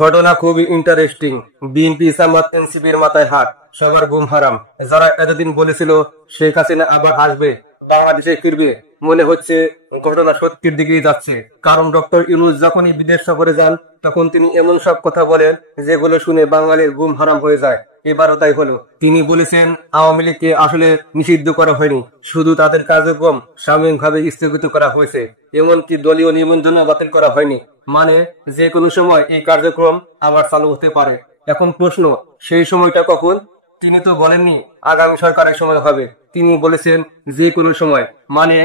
ঘটনা খুবই interesting. BNP জামাত এনসিপির মাথায় হাত, সবার ঘুম হারাম। যারা এতদিন বলেছিল শেখ হাসিনা আবার আসবে, বাংলাদেশে ফিরবে, মনে হচ্ছে ঘটনা সত্যির দিকেই যাচ্ছে। কারণ ডক্টর ইউনূস যখনই বিদেশ সফরে যান তখন তিনি এমন সব কথা বলেন যেগুলো শুনে বাঙালির ঘুম হারাম হয়ে যায়। এবারও তাই হলো। তিনি বলেছেন আওয়ামী লীগকে আসলে নিষিদ্ধ করা হয়নি, শুধু তাদের কার্যক্রম সাময়িকভাবে স্থগিত করা হয়েছে। এমনকি দলীয় নিবন্ধন বাতিল করা হয়নি, মানে যে কোনো সময় এই কার্যক্রম আবার চালু হতে পারে। এখন প্রশ্ন, সেই সময়টা কখন? তিনি তো বলেননি আগামী সরকারের সময় হবে, তিনি বলেছেন যে কোনো সময়, মানে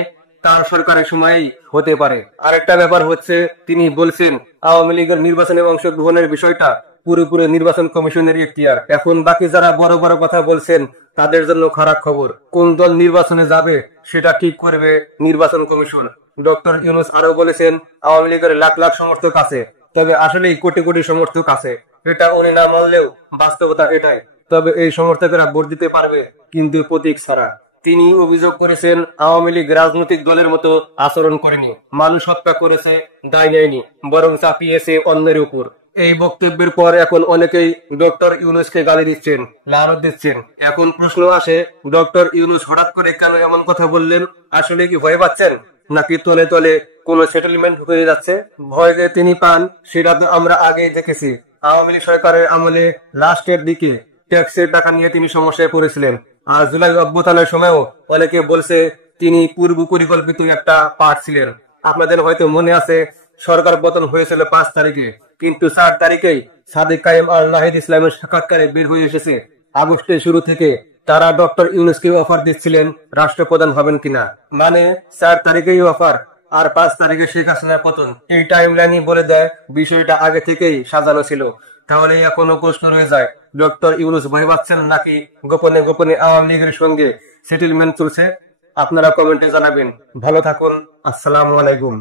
তার সরকারের সময়ই হতে পারে। আরেকটা ব্যাপার হচ্ছে, তিনি বলছেন আওয়ামী লীগের নির্বাচনে অংশগ্রহণের বিষয়টা পুরোপুরি নির্বাচন কমিশনের এখতিয়ার। এখন বাকি যারা বড় বড় কথা বলছেন তাদের জন্য খারাপ খবর, কোন দল নির্বাচনে যাবে সেটা ঠিক করবে নির্বাচন কমিশন। ডক্টর ইউনূস আরো বলেছেন আওয়ামী লীগের লাখ লাখ সমর্থক আছে, তবে আসলেই কোটি কোটি সমর্থক আছে, এটা উনি না মানলেও বাস্তবতা এটাই। তবে এই সমর্থকেরা ভোট দিতে পারবে, কিন্তু প্রতীক ছাড়া। তিনি অভিযোগ করেছেন আওয়ামী লীগ রাজনৈতিক দলের মতো আচরণ করেনি, মানুষ হত্যা করেছে, দায় নেয়নি, বরং চাপিয়েছে অন্যের উপর। এই বক্তব্যের পর এখন অনেকেই ডক্টর ইউনূসকে গালি দিচ্ছেন, লানত দিচ্ছেন। এখন প্রশ্ন আসে, ডক্টর ইউনূস হঠাৎ করে কেন এমন কথা বললেন? আসলে কি ভয় পাচ্ছেন, নাকি তলে তলে কোন সেটেলমেন্ট হয়ে যাচ্ছে? ভয় যে তিনি পান সেটা তো আমরা আগেই দেখেছি। আওয়ামী লীগ সরকারের আমলে লাস্টের দিকে ট্যাক্সের টাকা নিয়ে তিনি সমস্যায় পড়েছিলেন। আর জুলাই অভ্যুত্থানের সময়ও অনেকে বলছে তিনি পূর্ব পরিকল্পিত একটা পার্ট ছিলেন। আপনাদের হয়তো মনে আছে সরকার পতন হয়েছিল ৫ তারিখে, কিন্তু ৪ তারিখেই সাদিক কায়েম আর নাহিদ ইসলামের সাক্ষাৎকারে বের হয়ে এসেছে আগস্টের শুরু থেকে তারা ডক্টর ইউনূসকে অফার দিচ্ছিলেন রাষ্ট্রপ্রধান হবেন কিনা। মানে ৪ তারিখেই অফার আর ৫ তারিখে শেখ হাসিনার পতন। এই টাইম লাইনই বলে দেয় বিষয়টা আগে থেকেই সাজানো ছিল। তাহলে এখনো প্রশ্ন রয়ে যায়, ডক্টর ইউনূস ভয় পাচ্ছেন নাকি গোপনে গোপনে আওয়ামী লীগের সঙ্গে সেটেলমেন্ট চলছে? আপনারা কমেন্টে জানাবেন। ভালো থাকুন। আসসালামু আলাইকুম।